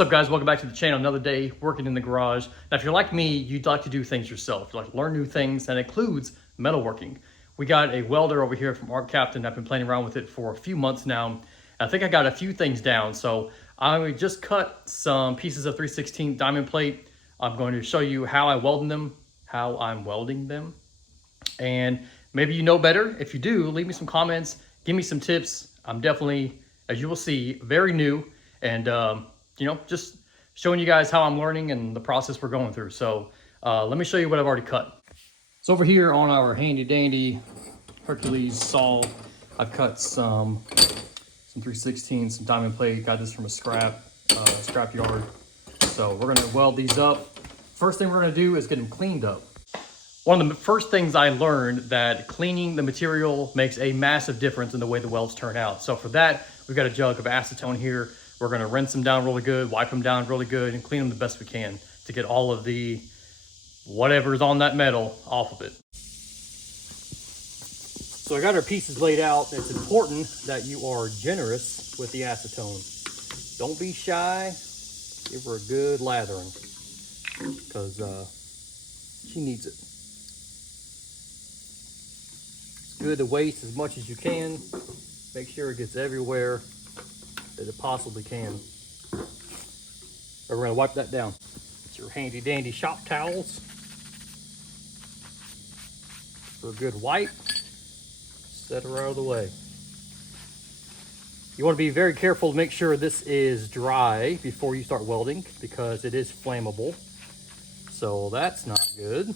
What's up, guys? Welcome back to the channel. Another day working in the garage. Now, if you're like me, you'd like to do things yourself. You like to learn new things, and it includes metalworking. We got a welder over here from ArcCaptain. I've been playing around with it for a few months now. I think I got a few things down. So I just cut some pieces of 3/16 diamond plate. I'm going to show you how I'm welding them. And maybe you know better. If you do, leave me some comments. Give me some tips. I'm definitely, as you will see, very new. And just showing you guys how I'm learning and the process we're going through. So let me show you what I've already cut. So over here on our handy dandy Hercules saw, I've cut some 3/16, some diamond plate. Got this from a scrap yard. So we're gonna weld these up. First thing we're gonna do is get them cleaned up. One of the first things I learned that cleaning the material makes a massive difference in the way the welds turn out. So for that, we've got a jug of acetone here. We're gonna rinse them down really good, wipe them down really good, and clean them the best we can to get all of the whatever's on that metal off of it. So I got our pieces laid out. It's important that you are generous with the acetone. Don't be shy. Give her a good lathering because she needs it. It's good to waste as much as you can. Make sure it gets everywhere that it possibly can. We're gonna wipe that down. It's your handy dandy shop towels for a good wipe. Set her out of the way. You want to be very careful to make sure this is dry before you start welding because it is flammable. So that's not good.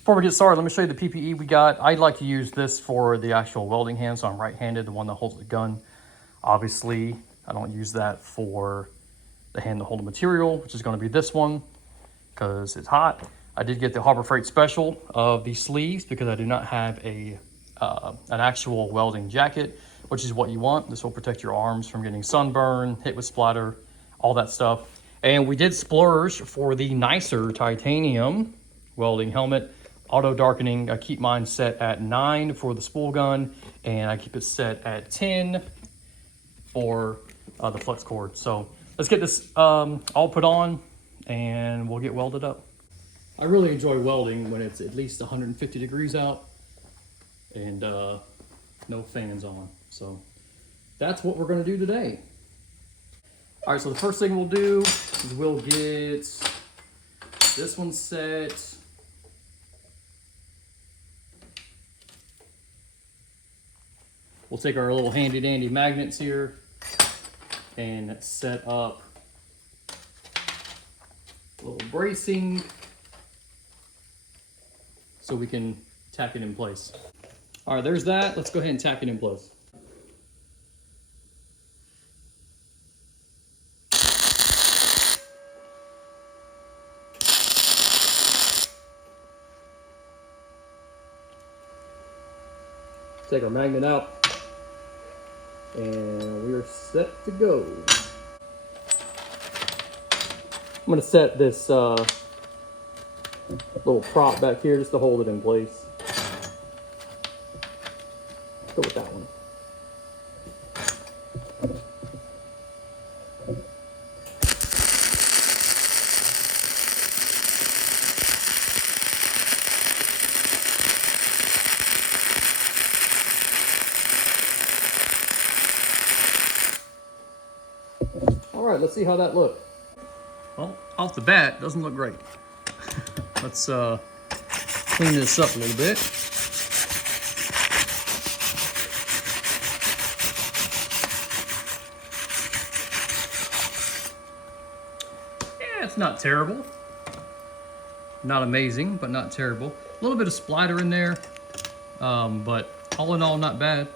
Before we get started, let me show you the PPE we got. I like to use this for the actual welding hand, so I'm right-handed, the one that holds the gun. Obviously, I don't use that for the hand to hold the material, which is going to be this one because it's hot. I did get the Harbor Freight special of these sleeves because I do not have an actual welding jacket, which is what you want. This will protect your arms from getting sunburn, hit with splatter, all that stuff. And we did splurge for the nicer titanium welding helmet. Auto darkening, I keep mine set at 9 for the spool gun, and I keep it set at 10 for the flex cord. So let's get this all put on and we'll get welded up. I really enjoy welding when it's at least 150 degrees out and no fans on. So that's what we're gonna do today. All right, so the first thing we'll do is we'll get this one set. We'll take our little handy dandy magnets here and set up a little bracing so we can tack it in place. All right, there's that. Let's go ahead and tack it in place. Take our magnet out. And we're set to go. I'm gonna set this little prop back here just to hold it in place. Let's go with that one. All right, let's see how that looks. Well, off the bat, doesn't look great. Let's clean this up a little bit. Yeah, it's not terrible. Not amazing, but not terrible. A little bit of splatter in there, but all in all, not bad.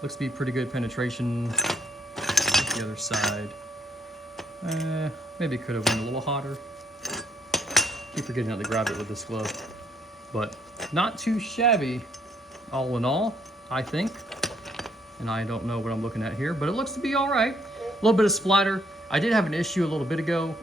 Looks to be pretty good penetration. The other side. Maybe could have been a little hotter. Keep forgetting how to grab it with this glove. But not too shabby all in all, I think. And I don't know what I'm looking at here, but it looks to be all right. A little bit of splatter. I did have an issue a little bit ago.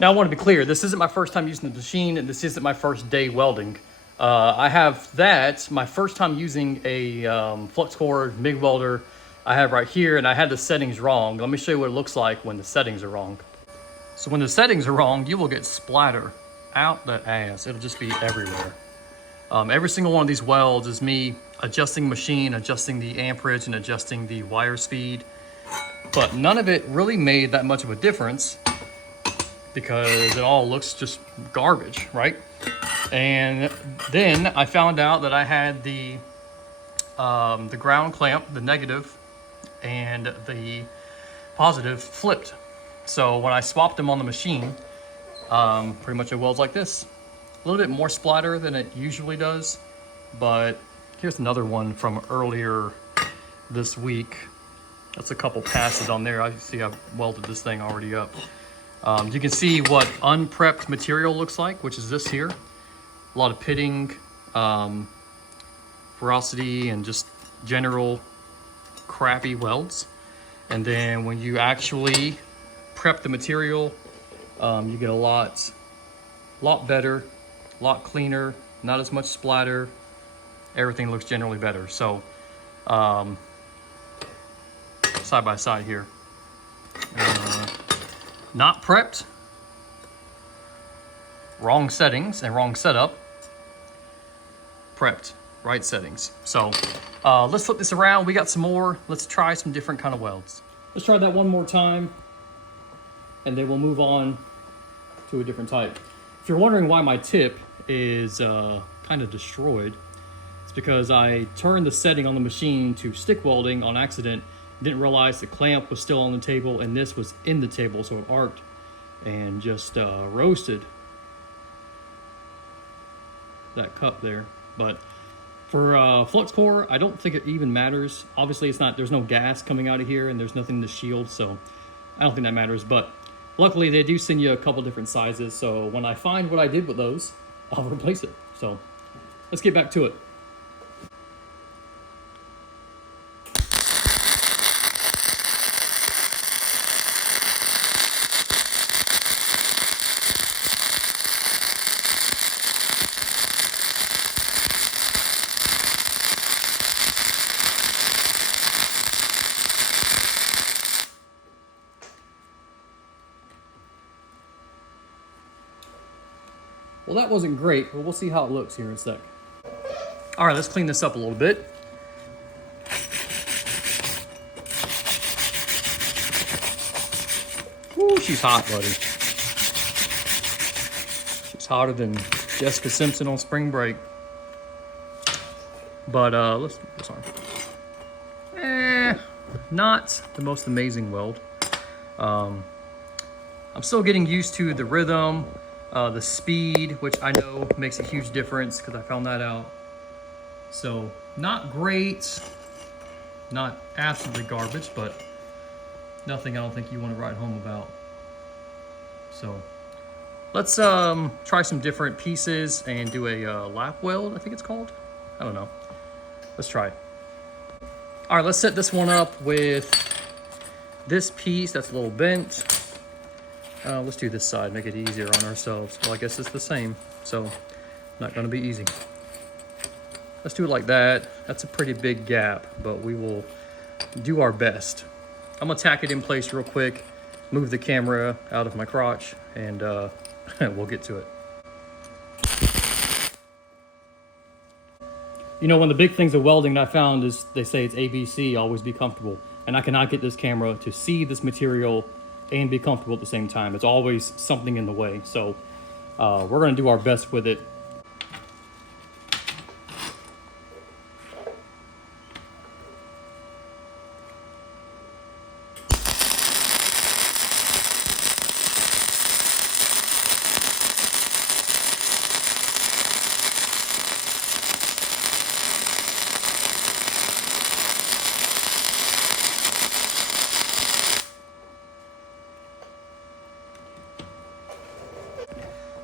Now I want to be clear, this isn't my first time using the machine and this isn't my first day welding. I have that, my first time using a flux core MIG welder I have right here, and I had the settings wrong. Let me show you what it looks like when the settings are wrong. So when the settings are wrong, you will get splatter out the ass. It'll just be everywhere. Every single one of these welds is me adjusting machine, adjusting the amperage, and adjusting the wire speed. But none of it really made that much of a difference because it all looks just garbage, right? And then I found out that I had the ground clamp, the negative, and the positive flipped. So when I swapped them on the machine, pretty much it welds like this. A little bit more splatter than it usually does, but here's another one from earlier this week. That's a couple passes on there. I see I've welded this thing already up. You can see what unprepped material looks like, which is this here. A lot of pitting, porosity, and just general crappy welds. And then when you actually prep the material, you get a lot better, a lot cleaner, not as much splatter. Everything looks generally better. So side by side here. Not prepped, wrong settings and wrong setup. Prepped, right settings. So let's flip this around. We got some more. Let's try some different kind of welds. Let's try that one more time, and then we'll move on to a different type. If you're wondering why my tip is kind of destroyed, it's because I turned the setting on the machine to stick welding on accident. Didn't realize the clamp was still on the table and this was in the table, so it arced and just roasted that cup there. But for flux core, I don't think it even matters. Obviously, it's not. There's no gas coming out of here, and there's nothing to shield, so I don't think that matters. But luckily, they do send you a couple different sizes. So when I find what I did with those, I'll replace it. So let's get back to it. Well, that wasn't great, but we'll see how it looks here in a sec. All right, let's clean this up a little bit. Ooh, she's hot, buddy. She's hotter than Jessica Simpson on spring break. But not the most amazing weld. I'm still getting used to the rhythm. The speed, which I know makes a huge difference because I found that out. So not great, not absolutely garbage, but nothing I don't think you want to write home about. So let's try some different pieces and do a lap weld, I think it's called. I don't know. Let's try. All right, let's set this one up with this piece that's a little bent. Let's do this side, make it easier on ourselves. Well, I guess it's the same, so not gonna be easy. Let's do it like that. That's a pretty big gap, but we will do our best. I'm gonna tack it in place real quick, move the camera out of my crotch, and we'll get to it. You know, one of the big things of welding that I found is they say it's ABC, always be comfortable. And I cannot get this camera to see this material and be comfortable at the same time. It's always something in the way. So we're gonna do our best with it.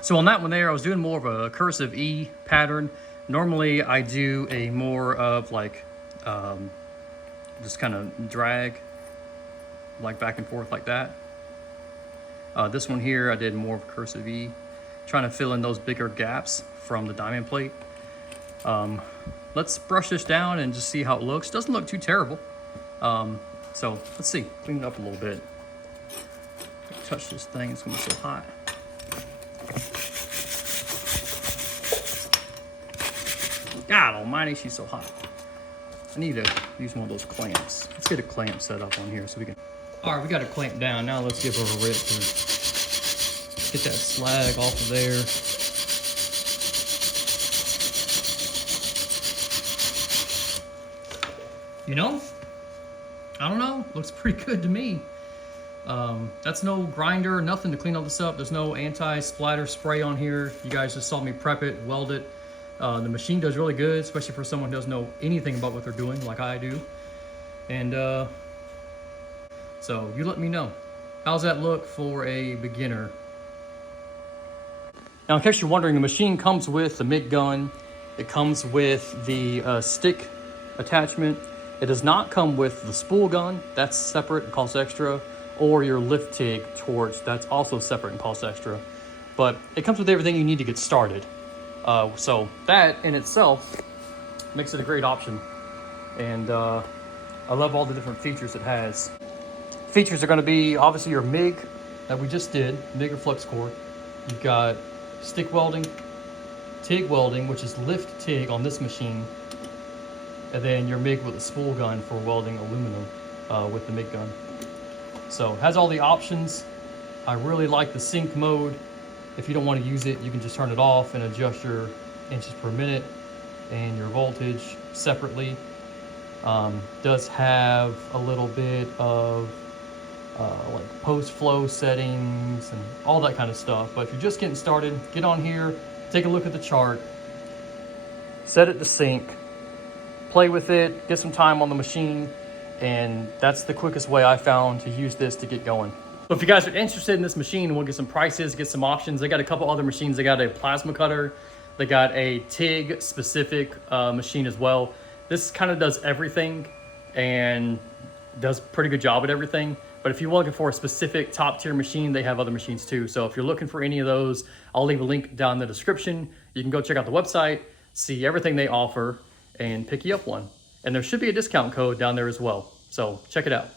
So on that one there, I was doing more of a cursive E pattern. Normally I do a more of like, just kind of drag, like back and forth like that. This one here, I did more of a cursive E, trying to fill in those bigger gaps from the diamond plate. Let's brush this down and just see how it looks. Doesn't look too terrible. So let's see, clean it up a little bit. Touch this thing, it's gonna be so hot. God almighty, she's so hot. I need to use one of those clamps. Let's get a clamp set up on here so we can. All right, we got it clamped down. Now let's give her a rip to get that slag off of there. You know, I don't know, looks pretty good to me. That's no grinder, nothing to clean all this up. There's no anti-splatter spray on here. You guys just saw me prep it, weld it. The machine does really good, especially for someone who doesn't know anything about what they're doing like I do. And so you let me know. How's that look for a beginner? Now, in case you're wondering, the machine comes with the MIG gun. It comes with the stick attachment. It does not come with the spool gun. That's separate and costs extra. Or your lift TIG torch. That's also separate and costs extra. But it comes with everything you need to get started. So that in itself makes it a great option. And I love all the different features it has. Features are going to be obviously your MIG that we just did, MIG or flux core. You've got stick welding, TIG welding, which is lift TIG on this machine, and then your MIG with a spool gun for welding aluminum with the MIG gun. So it has all the options. I really like the sync mode. If you don't want to use it, you can just turn it off and adjust your inches per minute and your voltage separately. Does have a little bit of like post flow settings and all that kind of stuff. But if you're just getting started, get on here, take a look at the chart, set it to sync, play with it, get some time on the machine, and that's the quickest way I found to use this to get going. So if you guys are interested in this machine and we'll get some prices, get some options, they got a couple other machines. They got a plasma cutter, they got a TIG specific machine as well. This kind of does everything and does a pretty good job at everything. But if you're looking for a specific top tier machine, they have other machines too. So if you're looking for any of those, I'll leave a link down in the description. You can go check out the website, see everything they offer, and pick you up one. And there should be a discount code down there as well. So check it out.